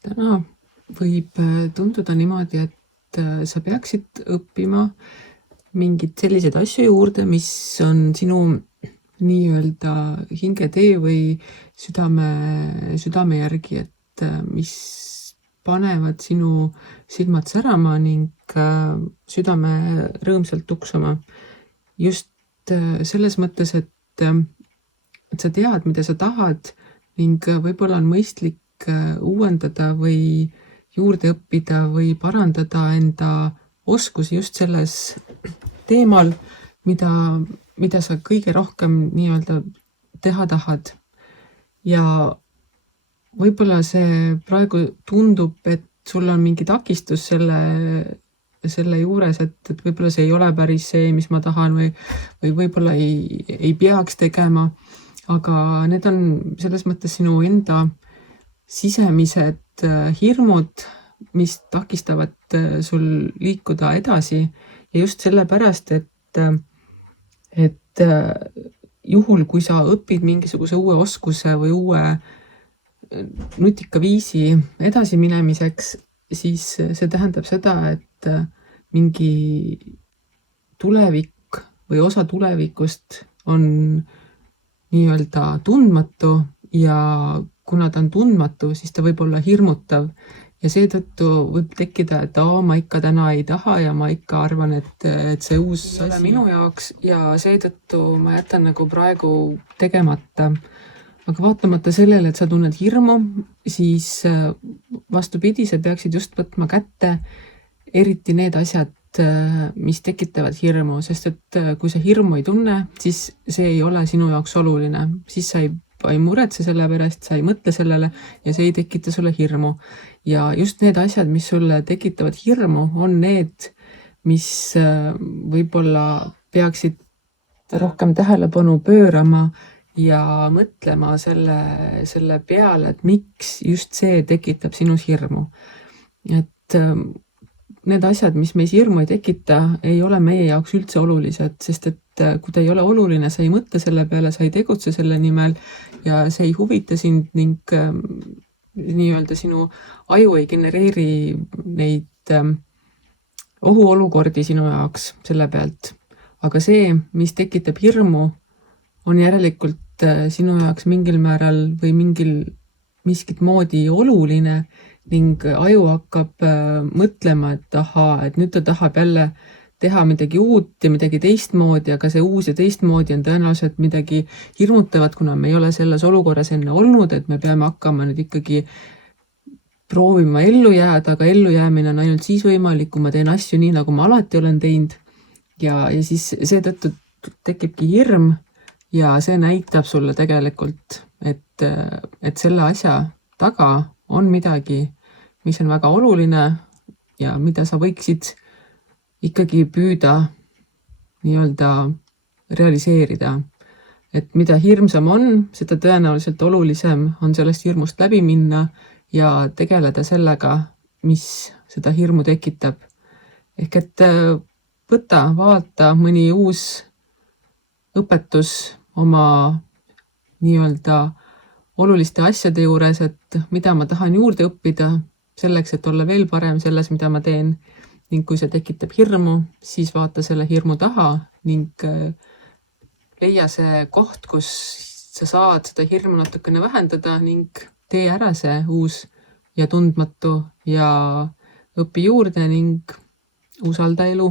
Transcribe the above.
Täna võib tunduda niimoodi, et sa peaksid õppima mingeid selliseid asju juurde, mis on sinu nii-öelda hingetee või südame järgi, et mis panevad sinu silmad särama ning südame rõõmsalt tuksuma. Just selles mõttes, et sa tead, mida sa tahad ning võib-olla on mõistlik uuendada või juurde õppida või parandada enda oskusi just selles teemal, mida sa kõige rohkem nii-öelda teha tahad. Ja võib-olla see praegu tundub, et sul on mingi takistus selle juures, et võib-olla see ei ole päris see, mis ma tahan või võib-olla ei peaks tegema, aga need on selles mõttes sinu enda sisemised hirmud, mis takistavad sul liikuda edasi ja just sellepärast, et juhul, kui sa õpid mingisuguse uue oskuse või uue nutika viisi edasi minemiseks, siis see tähendab seda, et mingi tulevik või osa tulevikust on nii-öelda tundmatu ja kuna ta on tundmatu, siis ta võib olla hirmutav ja seetõttu võib tekkida, et ma ikka täna ei taha ja ma ikka arvan, et see uus asi minu jaoks ja seetõttu ma jätan nagu praegu tegemata. Aga vaatamata sellele, et sa tunned hirmu, siis vastupidi, sa peaksid just võtma kätte eriti need asjad, mis tekitavad hirmu, sest et kui sa hirmu ei tunne, siis see ei ole sinu jaoks oluline, siis sa ei muretse selle pärast, sa ei mõtle sellele ja see ei tekita sulle hirmu. Ja just need asjad, mis sulle tekitavad hirmu, on need, mis võib-olla peaksid rohkem tähelepanu pöörama ja mõtlema selle peale, et miks just see tekitab sinus hirmu. Et need asjad, mis meis hirmu ei tekita, ei ole meie jaoks üldse olulised, sest et kui ta ei ole oluline, sa ei mõtle selle peale, sa ei tegutse selle nimel ja see ei huvita sind ning nii-öelda sinu aju ei genereeri neid ohuolukordi sinu jaoks selle pealt. Aga see, mis tekitab hirmu, on järelikult sinu jaoks mingil määral või miskit moodi oluline ning aju hakkab mõtlema, et nüüd ta tahab jälle teha midagi uut ja midagi teistmoodi, aga see uus ja teistmoodi on tõenäoliselt midagi hirmutavat, kuna me ei ole selles olukorras enne olnud, et me peame hakkama nüüd ikkagi proovima ellu jääda, aga ellujäämine on ainult siis võimalik, kui ma teen asju nii, nagu ma alati olen teinud ja siis seetõttu tekibki hirm ja see näitab sulle tegelikult, et selle asja taga on midagi, mis on väga oluline ja mida sa võiksid ikkagi püüda nii-öelda realiseerida. Et mida hirmsam on, seda tõenäoliselt olulisem on sellest hirmust läbi minna ja tegeleda sellega, mis seda hirmu tekitab. Ehk et vaata mõni uus õpetus oma nii-öelda oluliste asjade juures, et mida ma tahan juurde õppida selleks, et olla veel parem selles, mida ma teen. Ning kui see tekitab hirmu, siis vaata selle hirmu taha ning leia see koht, kus sa saad seda hirmu natukene vähendada ning tee ära see uus ja tundmatu ja õpi juurde ning usalda elu.